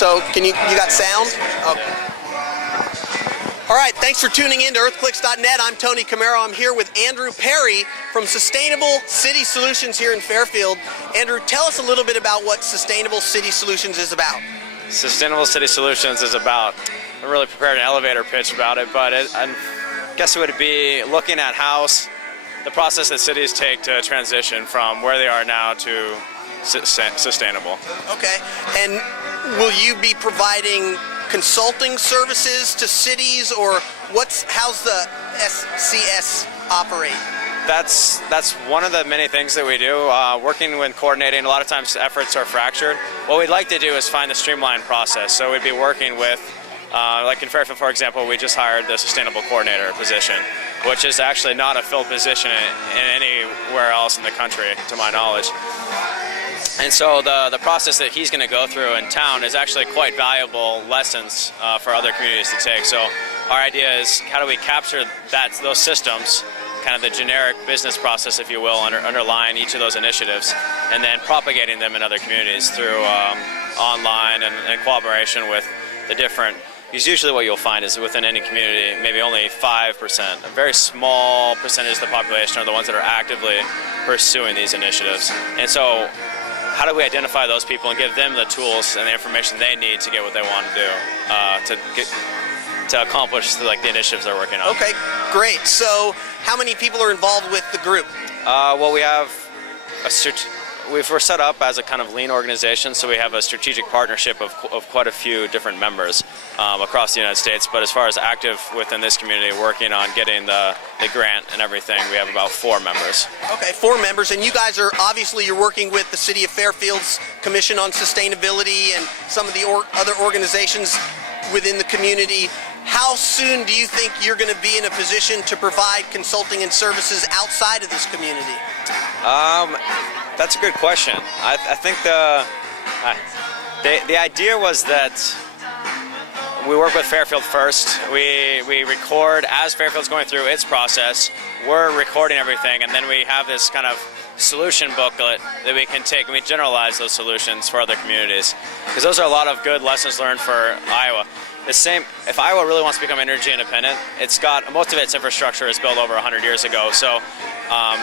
So you got sound? Okay. All right, thanks for tuning in to earthclicks.net. I'm Tony Camaro. I'm here with Andrew Perry from Sustainable City Solutions here in Fairfield. Andrew, tell us a little bit about what Sustainable City Solutions is about. Sustainable City Solutions is about, I really prepared an elevator pitch about it, but I guess it would be looking at how the process that cities take to transition from where they are now to sustainable. Okay, and will you be providing consulting services to cities, or how's the SCS operate? That's one of the many things that we do, working when coordinating. A lot of times efforts are fractured. What we'd like to do is find the streamlined process. So we'd be working with, like in Fairfield, for example, we just hired the sustainable coordinator position, which is actually not a filled position in anywhere else in the country, to my knowledge. And so the process that he's going to go through in town is actually quite valuable lessons for other communities to take. So our idea is, how do we capture those systems, kind of the generic business process, if you will, underlying each of those initiatives, and then propagating them in other communities through online and cooperation with the different. Because usually what you'll find is within any community, maybe only 5%, a very small percentage of the population are the ones that are actively pursuing these initiatives. And so how do we identify those people and give them the tools and the information they need to get what they want to do, to accomplish the initiatives they're working on? Okay, great. So how many people are involved with the group? Well, we have we're set up as a kind of lean organization, so we have a strategic partnership of quite a few different members across the United States. But as far as active within this community, working on getting the grant and everything, we have about 4 members. Okay, 4 members, and you guys are you're working with the City of Fairfield's Commission on Sustainability and some of the other organizations within the community. How soon do you think you're going to be in a position to provide consulting and services outside of this community? That's a good question. I think the idea was that we work with Fairfield first. We record as Fairfield's going through its process. We're recording everything, and then we have this kind of solution booklet that we can take, and we generalize those solutions for other communities. Because those are a lot of good lessons learned for Iowa. If Iowa really wants to become energy independent, most of its infrastructure is built over 100 years ago. So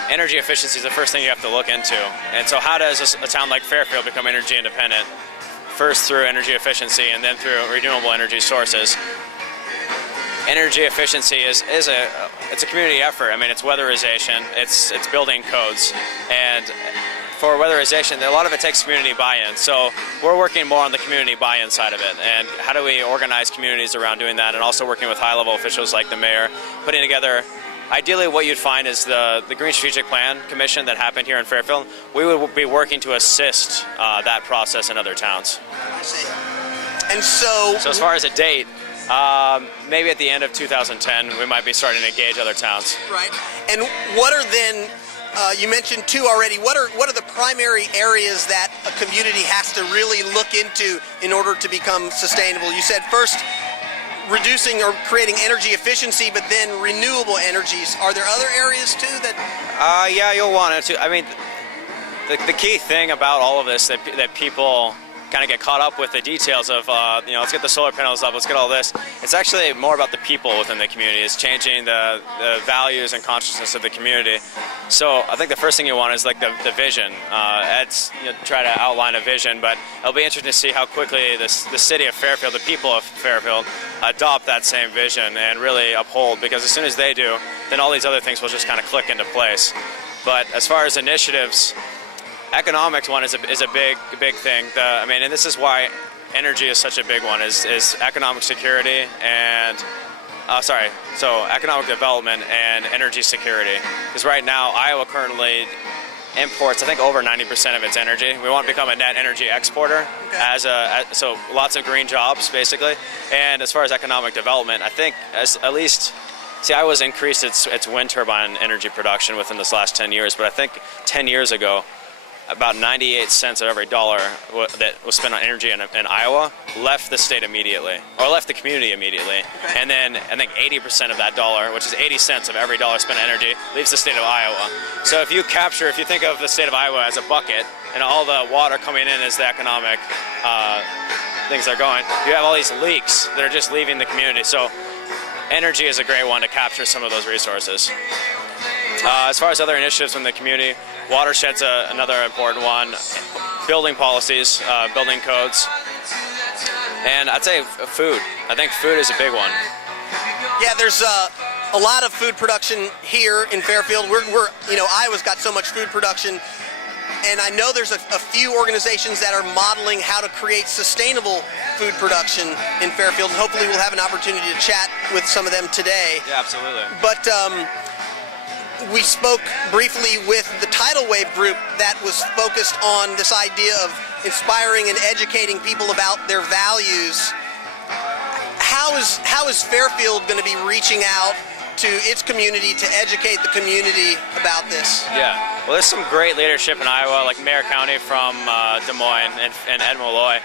energy efficiency is the first thing you have to look into. And so how does a town like Fairfield become energy independent? First through energy efficiency and then through renewable energy sources. Energy efficiency it's a community effort. I mean, it's weatherization, it's building codes, and for weatherization, a lot of it takes community buy-in. So we're working more on the community buy-in side of it, and how do we organize communities around doing that, and also working with high-level officials like the mayor, putting together. Ideally, what you'd find is the Green Strategic Plan Commission that happened here in Fairfield. We would be working to assist that process in other towns. I see. And so as far as a date, maybe at the end of 2010, we might be starting to engage other towns. Right. And what are then? You mentioned 2 already. What are the primary areas that a community has to really look into in order to become sustainable? You said first reducing or creating energy efficiency, but then renewable energies. Are there other areas too that? Yeah, you'll want it to. I mean, the key thing about all of this that people kind of get caught up with the details of, let's get the solar panels up, let's get all this. It's actually more about the people within the community. It's changing the values and consciousness of the community. So I think the first thing you want is the vision. Ed's try to outline a vision, but it'll be interesting to see how quickly the city of Fairfield, the people of Fairfield, adopt that same vision and really uphold, because as soon as they do, then all these other things will just kind of click into place. But as far as initiatives, economics one is a big thing. And this is why energy is such a big one, is economic security and economic development and energy security. Because right now Iowa currently imports, I think, over 90% of its energy. We want to become a net energy exporter, so lots of green jobs basically. And as far as economic development, I think Iowa's increased its wind turbine energy production within this last 10 years, but I think 10 years ago about 98 cents of every dollar that was spent on energy in Iowa left the state immediately, or left the community immediately. Okay. And then I think 80% of that dollar, which is 80 cents of every dollar spent on energy, leaves the state of Iowa. So if you think of the state of Iowa as a bucket, and all the water coming in is the economic things are going, you have all these leaks that are just leaving the community. So energy is a great one to capture some of those resources. As far as other initiatives in the community, watershed's another important one. Building policies, building codes, and I'd say food. I think food is a big one. Yeah, there's a lot of food production here in Fairfield. We're Iowa's got so much food production, and I know there's a few organizations that are modeling how to create sustainable food production in Fairfield, and hopefully we'll have an opportunity to chat with some of them today. Yeah, absolutely. But we spoke briefly with the tidal wave group that was focused on this idea of inspiring and educating people about their values. How is Fairfield going to be reaching out to its community to educate the community about this? Yeah, well, there's some great leadership in Iowa, like Mayor County from Des Moines and Ed Malloy.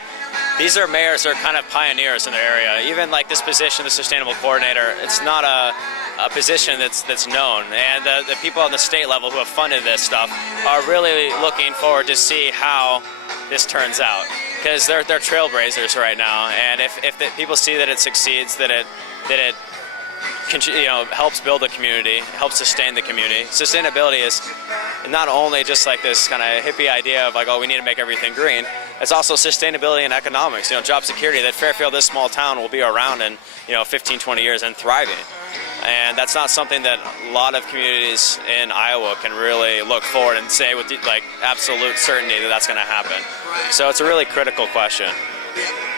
These are mayors that are kind of pioneers in their area. Even like this position, the sustainable coordinator, it's not a position that's known. And the people on the state level who have funded this stuff are really looking forward to see how this turns out, because they're trailblazers right now. And if the people see that it succeeds, that it helps build a community, helps sustain the community. Sustainability is not only just like this kind of hippie idea of like, oh, we need to make everything green. It's also sustainability and economics, job security, that Fairfield, this small town, will be around in 15, 20 years and thriving. And that's not something that a lot of communities in Iowa can really look forward and say with like absolute certainty that that's going to happen. So it's a really critical question.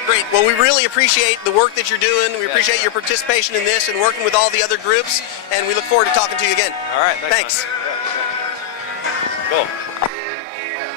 Great. Well, we really appreciate the work that you're doing. We appreciate your participation in this and working with all the other groups. And we look forward to talking to you again. All right. Thanks. Yeah. Cool.